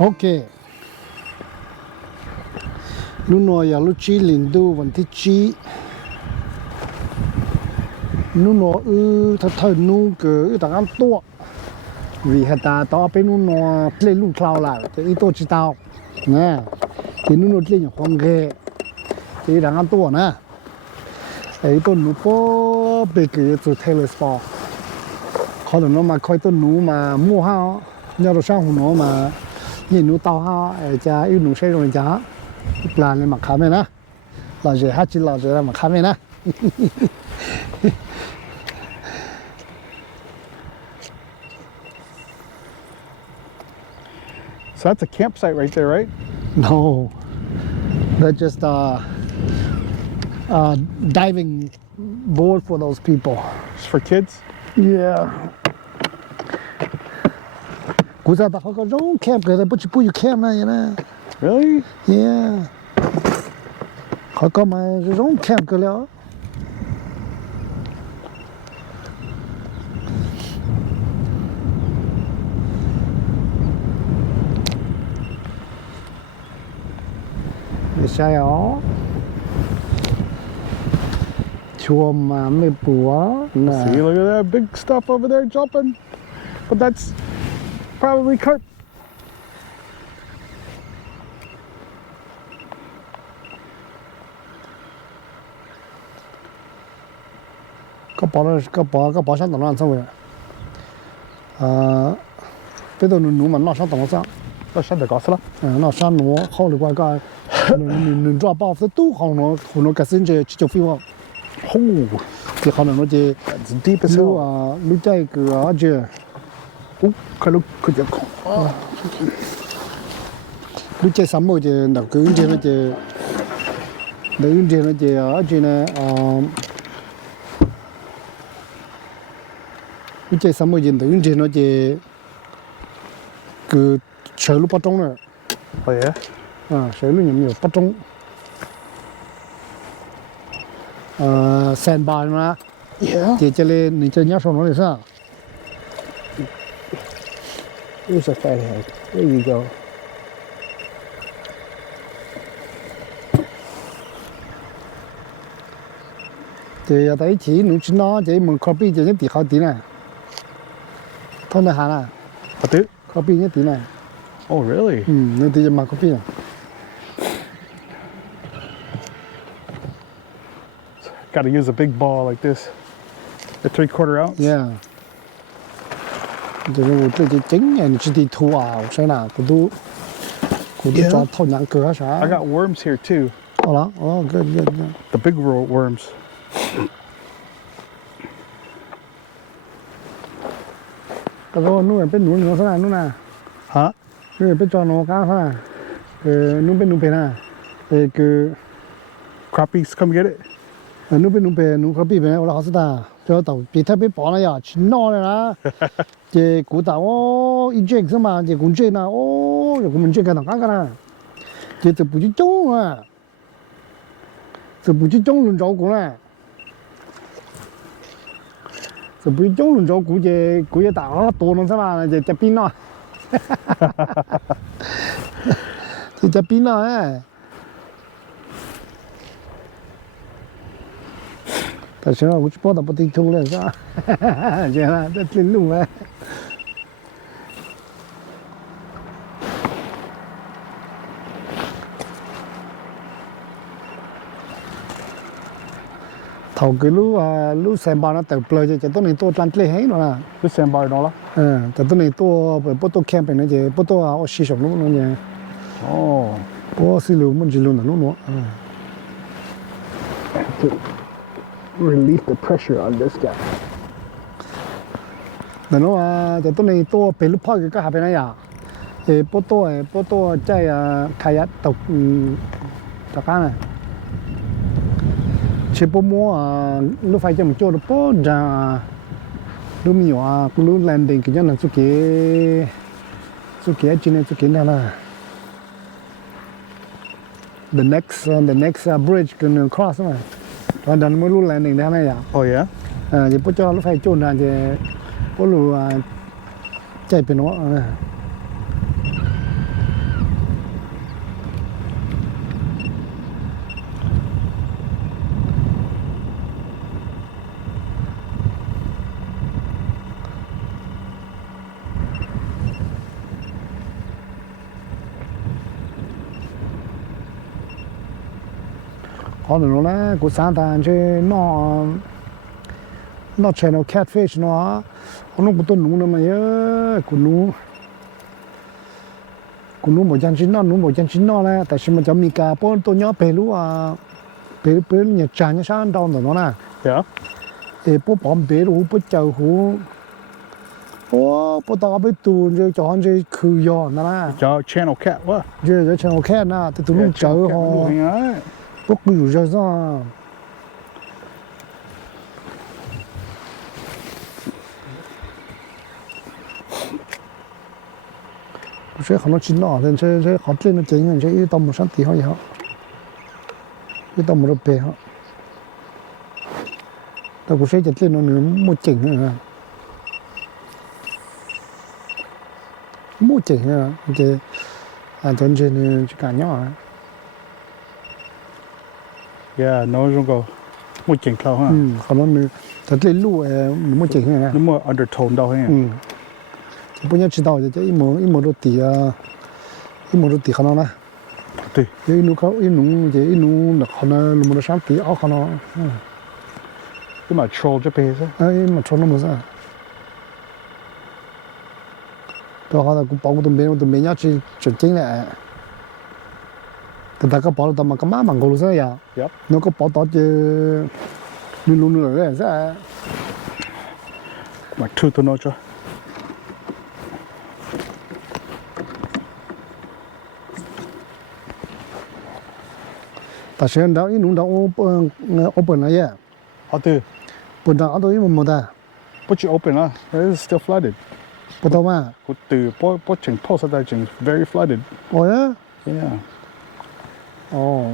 ok lúc nào giờ lúc chi liền đu vẫn thích chi lúc nào thật thời nu cứ tặng ăn to vì hạt ta to bên lúc nào lên lúc lao lại thì ít tôi chỉ tao nè thì lúc nào lên những con ghê thì tặng ăn to nè ấy tôi nu po bị cái từ Taylor Sportเขาถึงมาคอยต้นหนูมามั่วห้าวเนี่ยเราสร้างหัวหนูมาเห็นหนูเต่าห้าวจะอีหนูใช้ตรงนี้จ้าปลาเลยมาขายไหมนะเราจะหาจิเราจะมาขายไหมนะ So that's a campsite right there, right? No, that's just diving board for those people. It's for kids? Yeah. กูจะบอกเขาก็ร้องแคมป์กันแต่ปุ๊บอยู่แคมป์นะอย่างนั้น Really? Yeah. เขาก็มาร้องแคมป์กันแล้วไม่ใช่หรอชัวร์มาไม่ปัวนะ See, look at that big stuff over there jumping. But that's probably carp. ก็ปอช่างตรงนั้นซะเว้ยไปตัวหนูมันนอกช่างตรงนั้นซะ Oh, shut the gossip. นอกช่างหนูเข้าหรือว่าก็หนู抓爆ตู้ของหนูกระสินจะฟิว Oh, ที่เขาหนูจะ that's deep as รู้ hell. รู้ใจคือจะ Could you call? รู้ใจซ้ำว่าจะหนักคือจะจะเดินจะจะนะรู้ใจซ้ำว่าจะเดินจะคือเชื่อรู้ปะจงเลย Oh, yeah? เชื่อรู้ยังมีปะจงแซนบาร์นะ Yeah. เจเลย你这人家说哪里是 Here's a fathead. There you go. 这要在一起，你去拿这门口比这些地好低呢，通得下啦， What, dude? 靠比这低呢， Oh, really? 你对这门口比呢， Got to use a big ball like this. A 3/4 ounce. yeah，就是我这真的你这地图啊，我说哪我都抓套两个啥 I，got worms here too. 好了，哦，good good good， The big worms. ก็说นู่นเป็นหนูซะนะนู่นน่ะ Huh? นู่นเป็นจอหนูก้าวซะนะนู่นเป็นหนูเป็นน่ะคือ Crappies, come get it. นู่นเป็นหนูเป็นหนูเขาปีเป็น我老师的，就到比特别棒了呀，去闹了啦。这古道哦，一卷是嘛，这公卷呢，哦，这我们这个哪干啦？这不去种啊，这不去种轮照顾嘞，这不去种轮照顾这大啊多了是嘛？这冰了，这冰了哎。但是我去报道不对头了是吧？这样这真路哎。头个路上班那头不就都能多赚点钱了。 This sandbar and all that. 这都能多不多 camping 那些不多啊，我洗手路那些， Oh. 我洗路没记录那路。Relieve the pressure on this guy. 那侬这都能多被路跑个下边那呀，不多在开呀到咋干呢？去不摸路费这么做的不着，路没有路 landing 个叫那做给今天做给那了。The next bridge 跟 cross 嘛，ตอนนั้นไม่รู้ landing ได้ไหม呀？ Oh, yeah? จะพวกเจ้ารถไฟโจรนะจะพวกรู้ใจเป็นว่า họ nói là của sáng tan chứ nó channel catfish nó nó cũng tuân nung nữa mà nhớ của nung một chân chín nó là tại sao mà cho mình cả bốn tôi nhớ bể lúa bể nhà trà nhà sáng đau rồi nó nè Yeah. để bố bom bể lúa bố chầu hú ô bố tao bê tù rồi cho anh chơi khử giò nè Cho channel cat quá. rồi channel cat nè thì tụi nó chầu họ bố cứ rủ ra sẽ không nó chín nọ thì sẽ họ lên nó chính rồi sẽ tôm một sáng tí họ vậy họ cái tôm một đôi bè họ tao cũng sẽ chặt lên nó nữa một chỉnh nữa một chỉnh nữa cái trên trên cả nhỏ Yeah, nó không có một chỉnh khâu ha. còn nó nữa thật lên lũ một chỉnh nữa Nó mua undertone đâu ha. bây giờ chỉ đào cho ít một đôi tí khăn nó Tùy. ít nụ là khăn nó một đôi sáng tí áo khăn nó Cái mà troll cho bê sao? mà cho nó một sao tôi hỏi là cũng bảo tụi mình nhớ chỉ chuẩn chính là tụi ta có bảo tụi mà cái má bằng gỗ sao vậy? Yep. Nó có bảo tao chứ luôn nữa đấy sao? Mà thu tụi nó cho. Ta xem đó ít nụ đó open này vậy? Other, Open đó tôi ít một ta. but you open it is still flooded. Bắt đầu mà. Của từ bó chỉnh post ở đây chỉnh very flooded. Ôi á? Yeah. Ồ.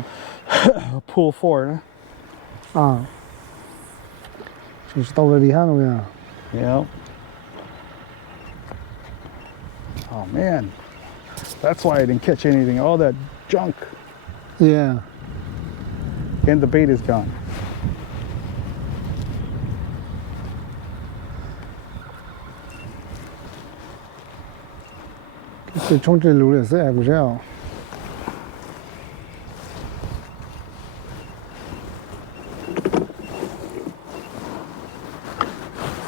Pool 4 đó. À. Chỉ tao ra đi ha rồi à? Yeah. Oh man, that's why I didn't catch anything. All that junk Yeah. and the bait is gone. Cái trong cái lũ này sẽ của sao?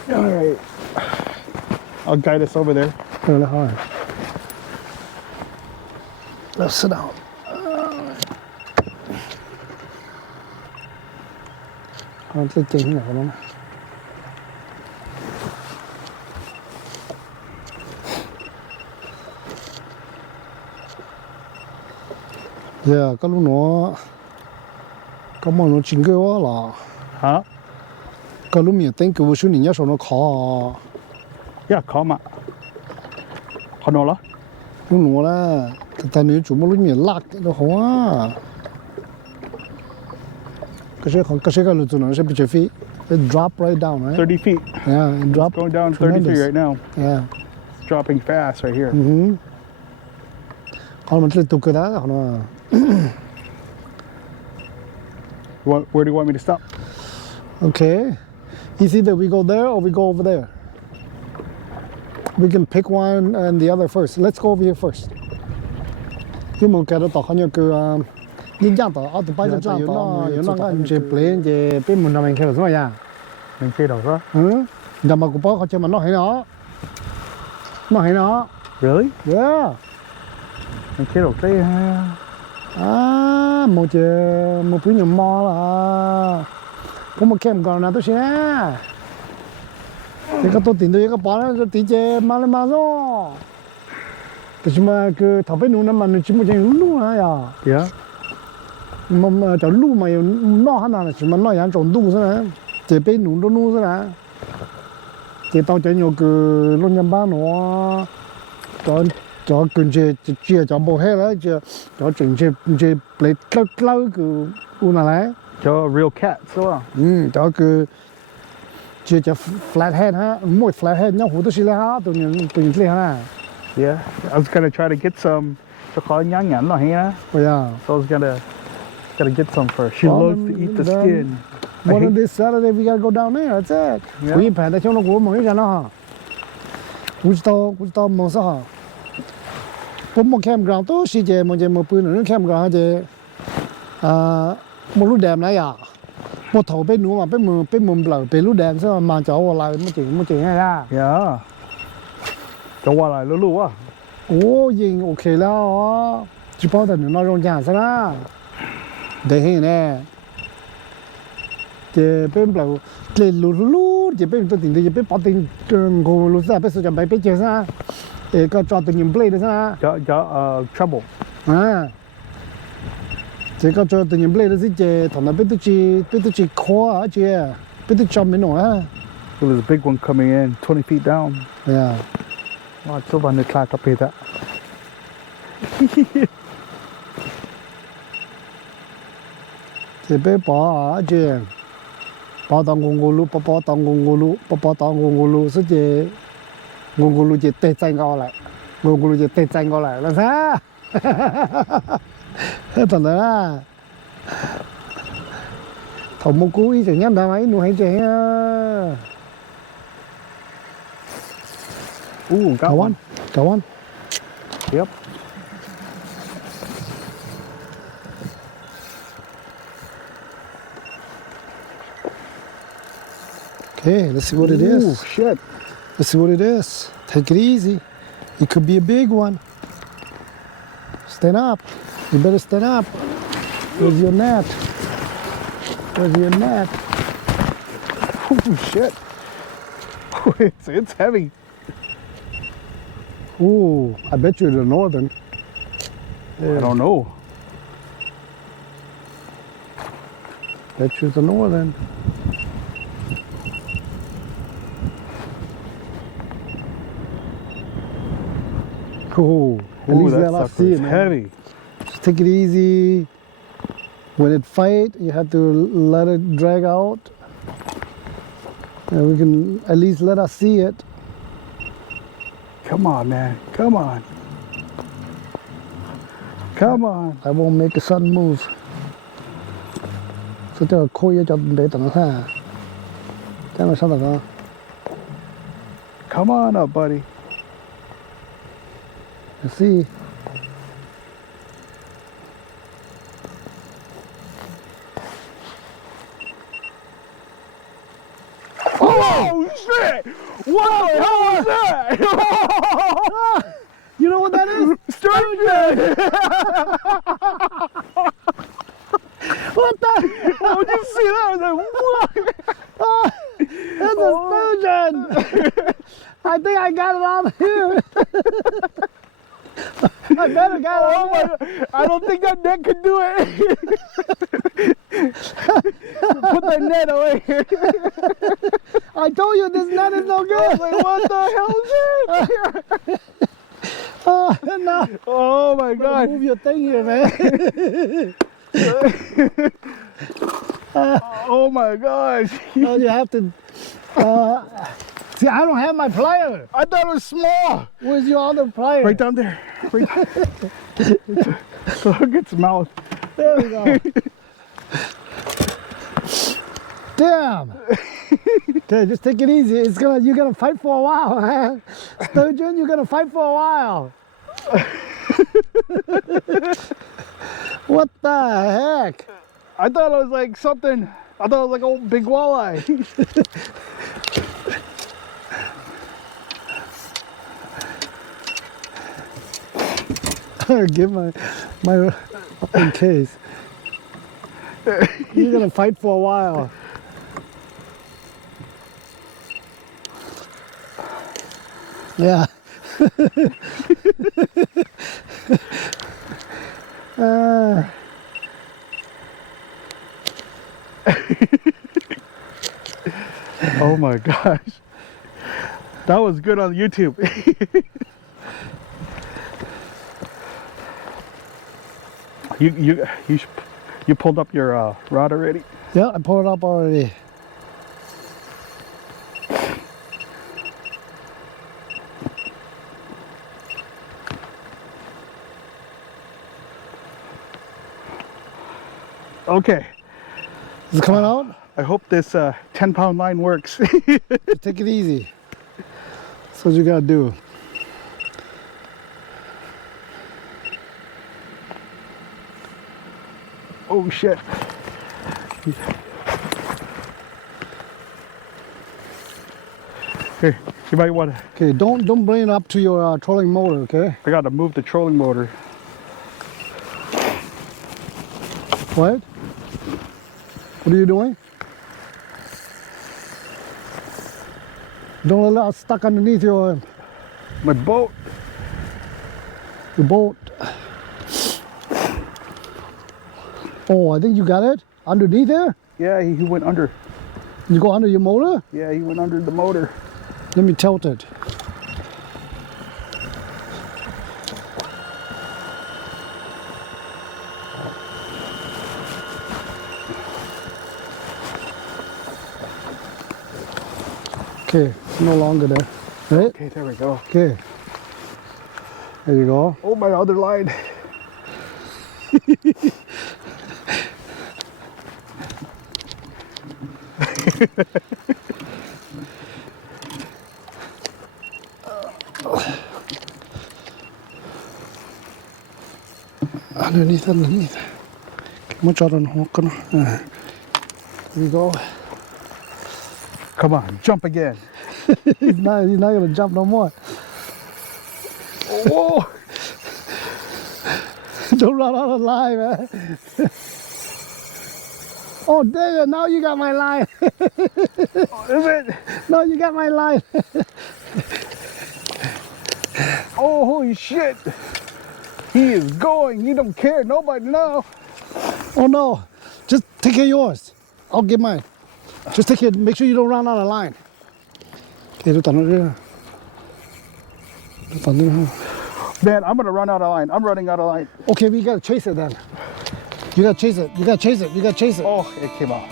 All right, I'll guide us over there. Rồi là hỏi. Let's sit down. Con cái chính này nó. Yeah, cái lúc nó cái món nó chính cái quá là Huh? cái lúc mình tính cái vụ xử lý nhớ số nó khó Yeah, khó mà. Khó nó là? lúc nó là tại nếu chúng mình lúc mình lắc nó khó cái cái lúc nó sẽ bị chế phí it drop right down right 30 feet. yeah it drop Going down 30 tremendous. feet right now. Yeah It's dropping fast right here. còn mình tiếp tục cái đó nó Where do you want me to stop? okay it's either we go there or we go over there we can pick one and the other first let's go over here first nhưng mà cái đó tao không nhớ cái những dạng tao ở tụi bay cho tao nó cái chế plane chế bên mình làm mình kêu là gì Mình khi đầu đó. giờ mà cũng có chơi mà nó hay nó Really? yeah Mình khi đầu đây ha. một cái nhà mò là có một kem còn nào tôi sẽ thì cái tôi tìm tôi cái bỏ nó tí chế mà lên mà rồi thì mà cái thằng bênนู้นmà nó chỉ một cái lú hả ya Yeah. mà cho lú mà nó hả nào chỉ mà nó dạng trộn lú thế này chế bênนู้นnó lú thế này chế tao chế nhiều cái lông nhâm ba nó cho cần chế cho bộ hết đấy cho chỉnh chế plate lâu cái u nào đấy Cho real cat so. cho cái chế flathead ha mỗi flathead nhau hủ tôi xí ha tụi nhìn lên ha Yeah. I was gonna try to get some cho khó nhãn nhãn rồi ha. oh yeah So I was gotta get some first. She Well, loves to eat the then- skin. I one hate- of this Saturday we gotta go down there that's it Yeah. 우리 배다 켜놓고 뭐 먹잖아 ha 우지도 먹어 ha 뭐 campground 또 시제 뭐 이제 뭐 뿌는 campground 이제 một lúc đèm này à một thầu bên núi mà bên mồm lở bên lúc đèm sao mà cháu lại một chỉ ngay ra Yeah. Cho Walleye lulu à. ôยิงโอเคแล้วอ๋อchỉ bao giờ nó rong chả sao để hình nè chỉ bên lở chỉ lulu chỉ bên tôi tìm thì chỉ bên bảo tình ngô lulu ra bên số chậm bên bên chơi sao để có cho tự nhiên play được sao Trouble. à chỉ có cho tự nhiên play được chứ thằng nào bên tôi chỉ khó chứ bên tôi chậm mấy nữa There was a big one coming in, 20 feet down. yeah Wow, it's over on the track up here. That. thì bé bỏ chứ bỏ tao ngô lú bỏ tao ngô lú bỏ tao ngô lú số chứ ngô lú chỉ tê chanh cao lại ngô lú chỉ tê chanh cao lại là sao thật là thầu một cú ý chẳng nhắm đâu ấy nuôi hay chơi Got one. Go on. Yep. Okay, let's see what it is. Ooh, shit. Let's see what it is. Take it easy. It could be a big one. Stand up. You better stand up. Where's your net? Where's your net? Oh, shit. It's heavy. Ooh, I bet you're the northern. I don't know. Bet you're the northern. Cool. At Ooh, least that let us sucker see is it, man. heavy. Just take it easy. When it fight, you have to let it drag out. And we can at least let us see it. Come on, man. Come on. Come on. I won't make a sudden move. So cho khôi cho bé tận ha. Thế mà sao được? Come on up, buddy. Let's see. Oh, shit! What the hell was that? You know what that is? Sturgeon! What the? Oh, did you see that? I was like, what? Oh, that's a sturgeon. I think I got it on here. I better got it Oh on my there. God. I don't think that net could do it. Put that net away. I told you this net is no I was good. like, what the hell is that? Oh, no. Oh my God. Move your thing here, man. Oh my gosh. Oh, you have to. See, I don't have my plier. I thought it was small. Where's your other plier? Right down there. Right down. Look at its mouth. There we go. Damn. Okay, just take it easy. You're gonna fight for a while, man. Sturgeon, you're gonna fight for a while. What the heck? I thought it was like something. I thought it was like a old big walleye. Give my in case. You're gonna fight for a while. Yeah. Oh my gosh. That was good on YouTube. You pulled up your rod already? Yeah, I pulled it up already. Okay. Is it coming out? I hope this 10-pound line works. Just take it easy. That's what you gotta do. Oh shit. Here, you might want to. Okay, don't bring it up to your trolling motor, okay? I got to move the trolling motor. What? What are you doing? Don't let it stuck underneath your My boat. boat. Oh, I think you got it underneath there. Yeah, he went under. You go under your motor. Yeah, he went under the motor. Let me tilt it. Okay, it's no longer there. Right? Okay, there we go. Okay. There you go. Oh, my other line. Underneath. Okay, much on hook. There you go. Come on, jump again. He's not gonna jump no more. Whoa! Don't run out of line, man. Oh, there, now you got my line. Is it? No, you got my line. Oh, holy shit! He is going. He don't care. Nobody know. Oh no, just take care of yours. I'll get mine. Just take care. Make sure you don't run out of line. Okay, do that. Man, I'm gonna run out of line. I'm running out of line. Okay, we gotta chase it then. You gotta chase it. You gotta chase it. You gotta chase it. Oh, it came out.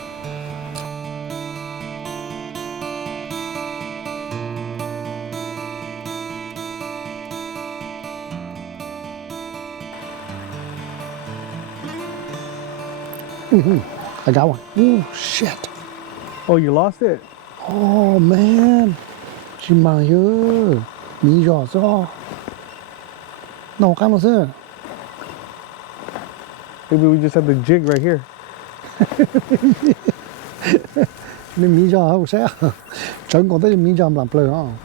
I got one. Oh shit. Oh, you lost it? Oh man. Chị mang ơi. Mì giò sao? No, come on, sir. Maybe we just have the jig right here. Nên mì giò không sẽ. Chẳng còn tới mì giò làm pleu không?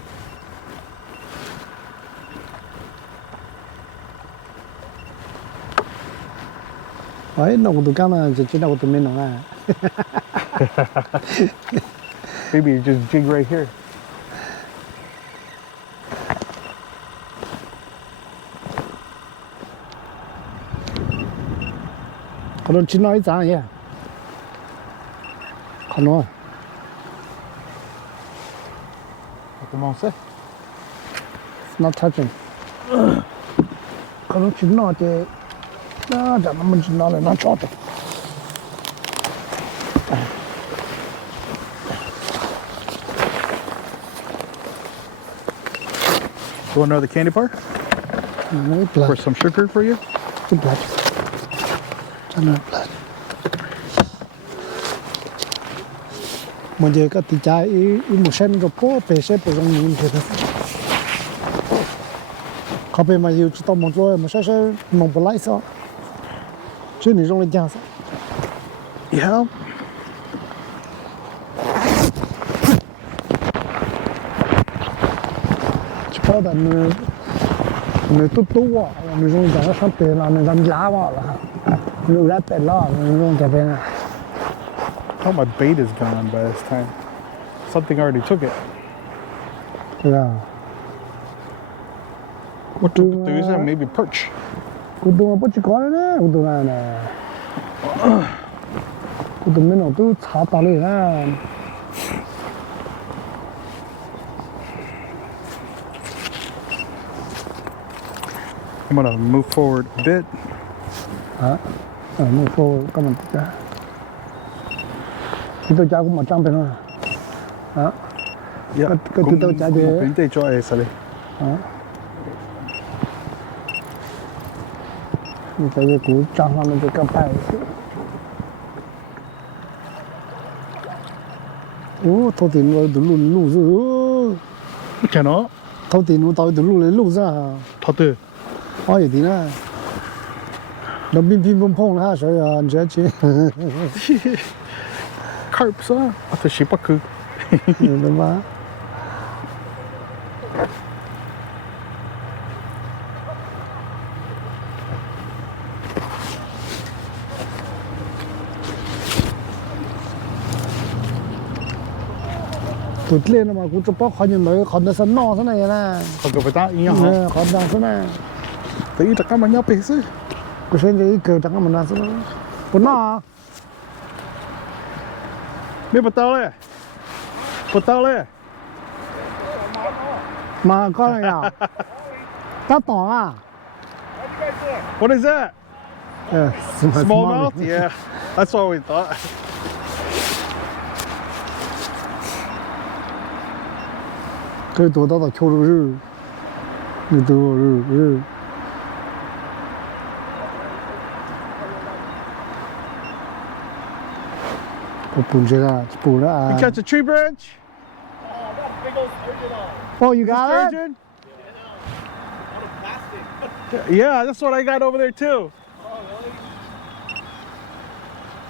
Đấy, nó cũng tụi cá mà chỉ đâu tụi mình nó à. Maybe you just jig right here. Còn chỉ nói giá vậy. Còn nói. Come on, sir. It's not touching. Còn chỉ nói thì nó chẳng nó mình chỉ nói là nó chót. You want another candy bar? Or some sugar for you? Cái blood. Cho nó blood. Mình giờ có tí trái ý một sen rồi po bể sẽ bể trong nhìn thế thôi. Có bể mà yêu chỉ tao một rồi mà sẽ mong bờ lại sao? Chứ你用来讲啥？ Yeah. Chỉ có là người tốt tốt à, người dùng chẳng có sắp tiền là người làm giá vào là người đã bể lo người dùng cái bên này. I thought my bait is gone by this time. Something already took it. Yeah. What do you say? Maybe perch. Cô tụi mà chỉ có đấy, cô tụi này nè. Cô tụi mình nó tu chả tao lên à. I'm gonna move forward a bit. Hả? Move forward, come on. Thì tôi cháu cũng một trăm thôi. Hả? Yeah. Cái tụi tôi chạy về. Cũng cho ai sao đi? Hả? Mình chạy về cú trăm là mình sẽ cầm tay. Thâu tiền rồi tụi lù rồi. Cái nó? Thâu tiền rồi tụi lù ra. Thâu từ. Ôi tí nè. Nó bim bim bom phong ha,所以啊，你这去。carp, son. I thought shipaku. เห็นไหมตุดเล่นมากูจะป้อขอยืนเลยขอเดินสนอซะหน่อยนะ Kau betul ingat เอ ha. อขอดังซะหน่อย Tapi takkan banyak pesa. กูเช่นจะเกิดจากมันนะซะหน่อยปุ่นหน้า Ni betul le. Betul le. มาก็เลยอ่ะตาต่ออ่ะ What is that? เออ Smallmouth? Yeah. That's what we thought. เคยตัวต่อโชว์รู้นี่ตัวรู้ก็ปุ่นเจล่าปุ่นละ You catch a tree branch? Oh, you got it? Sturgeon? Yeah, that's what I got over there too.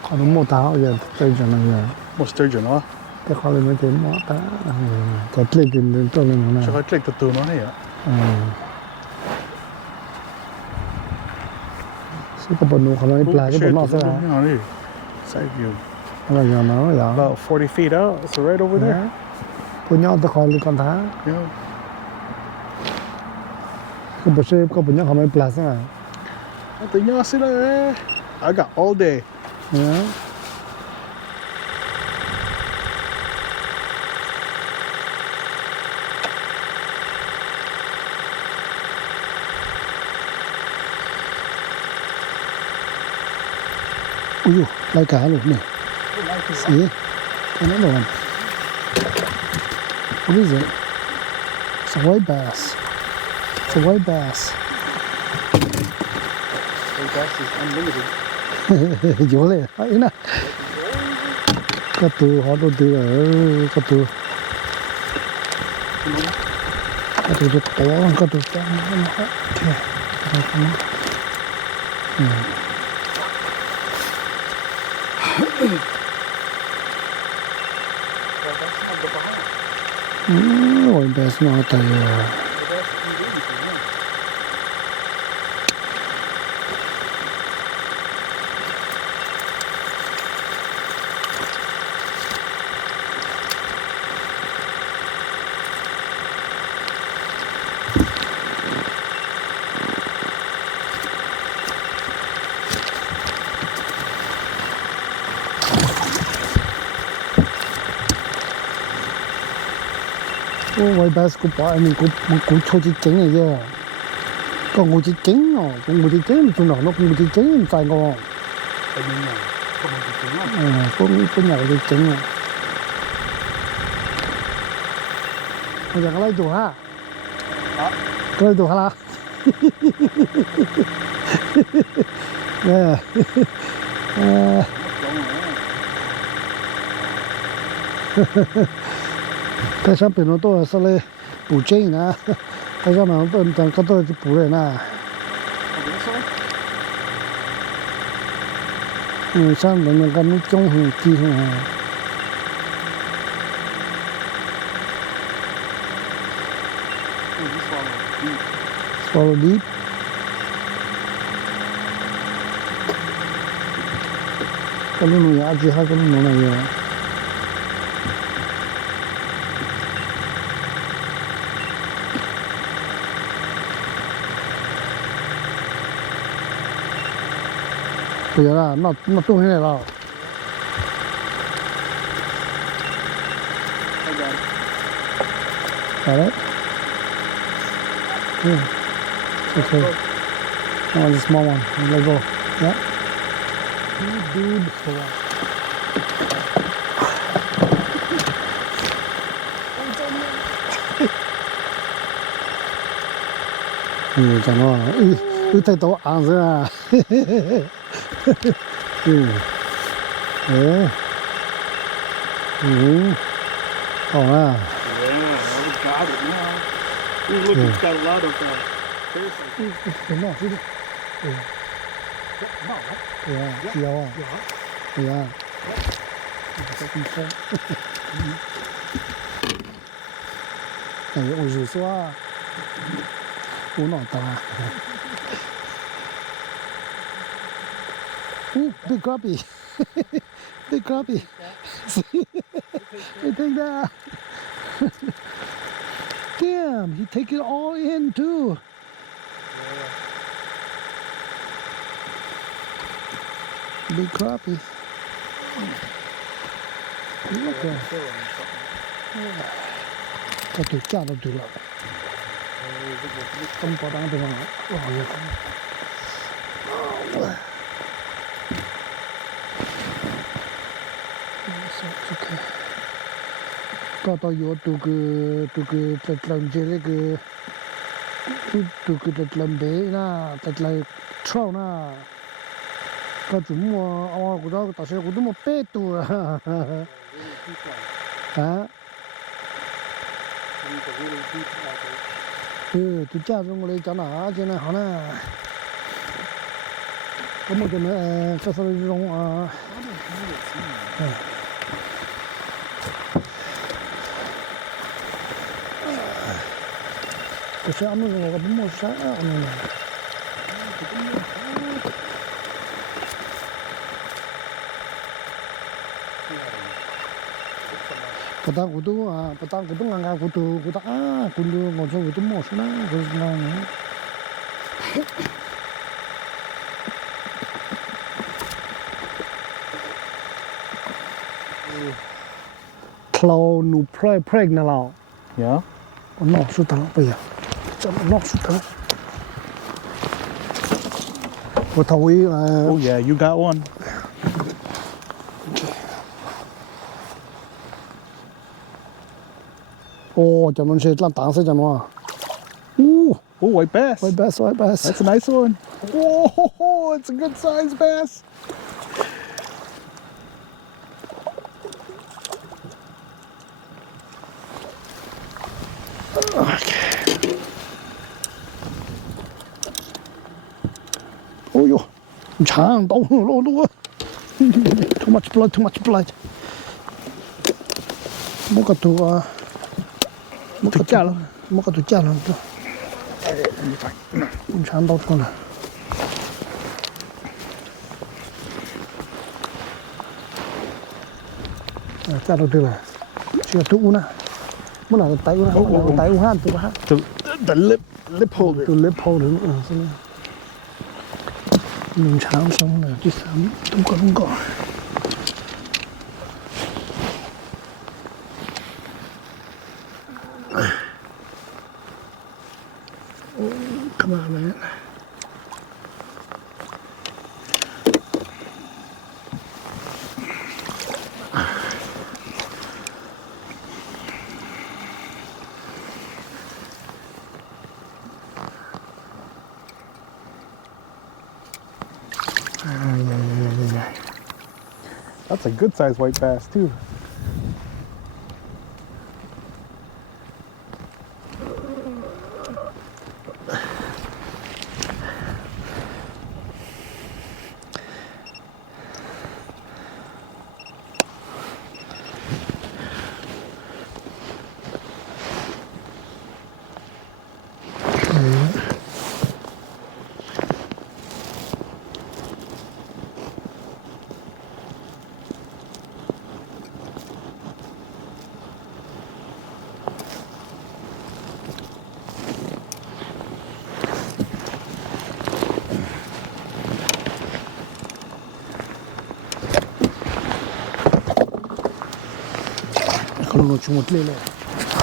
ขนมหมูเท้าอย่างเต้นจังเลย What sturgeon, huh? แต่เขาเลยไม่เต็มหม้อตาก็เล่นกินเดินต้นเลยนะ Tsaka click the tuna niya. ซึ่งก็ปนนูเขาไม่ปลาก็ปนนอกซะแล้ว Side view. อะไรอย่างนั้นอย่าง About 40 feet out. It's right over there. ปุ่นยอดตะคอนหรือกันท้า Yeah. ก็ปนเชฟก็ปุ่นยอดเขาไม่ปลาซะแล้ว Ito niya sila eh. I got all day. เนี่ย อุ้ยรายการหลุดเนี่ยสีอันนั้นโดน What is it? It's a white bass. It's a white bass. That's is unlimited. อยู่เลยไอ้น่ะกระตูหอดูดีกระตูจะโตกระตูจังโอเคโอ้ย bass น่าตายโอ้ย bass กูปล่อยมันกูโชว์จริงๆไอ้เหี้ยก็งูจริงๆอ๋องูจริงๆจุดหนอนงูจริงๆใจงอพวกนี้เป็นอย่างจริงๆอ่ะมาจากอะไรตัวฮะก็เลยตัวฮะละเนี่ยแต่ฉันเป็นตัวสเลยปูเจงนะแต่ฉันมันเป็นก็ตัวจะปูเลยนะฉันเป็นกันไม่จงหูจีหูswallow deep ก็รู้หนูอยากจีฮะก็รู้หนูนะเยอะเดี๋ยวนะนอตู้ให้ไหนเราอะไรokay that one's a small one let go yeah dude for what จังว่า太多昂是吧好啊 Yeah, we got it now. Look, it's got a lot of faces. 什么这个对啊，对啊，对啊，这更痛。哎，我是说，我脑大。Big crappie. Big crappie. See? They take that. Damn, he take it all in too. Big crappie. Look at cái tụi cha nó tụi lợn không có đáng được mà có tao vô tụi cái tật lần chơi cái tụi cái tật lần bé na tật lần trâu na có chúng mà của đó tao sẽ của chúng mà bé tụi hả tụi cha trong đây cho nó cho nên họ nè có một cái nữa cho sao trong cái xe nó rồi có một xe này Pata kudu nganga kudu kundu ngozo kudu mosna kuzna Clau nu pregnant lao. Yeah. Nó sụt thẳng bây giờ. Nó sụt thẳng. Oh yeah, you got one. Oh, cho nó sẽ làm tảng sẽ cho nó. Oh, white bass. White bass. That's a nice one. Whoa, it's a good size bass. Okay. Oh yo,长刀落落。Too much blood. Một cái tụ Tụi cha lắm. Một cái tụ cha lắm đó. Chẳng đâu con này. Cha đâu được rồi. Chưa tụ nè. Muốn nào tay u nè, tay u han tụ ha. The lip holder. Tụ lip holder nữa. Mình sáng xong rồi chứ sớm không có. Come on, man. That's a good sized white bass too.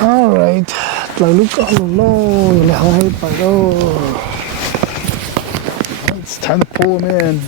All right, look it's time to pull them in.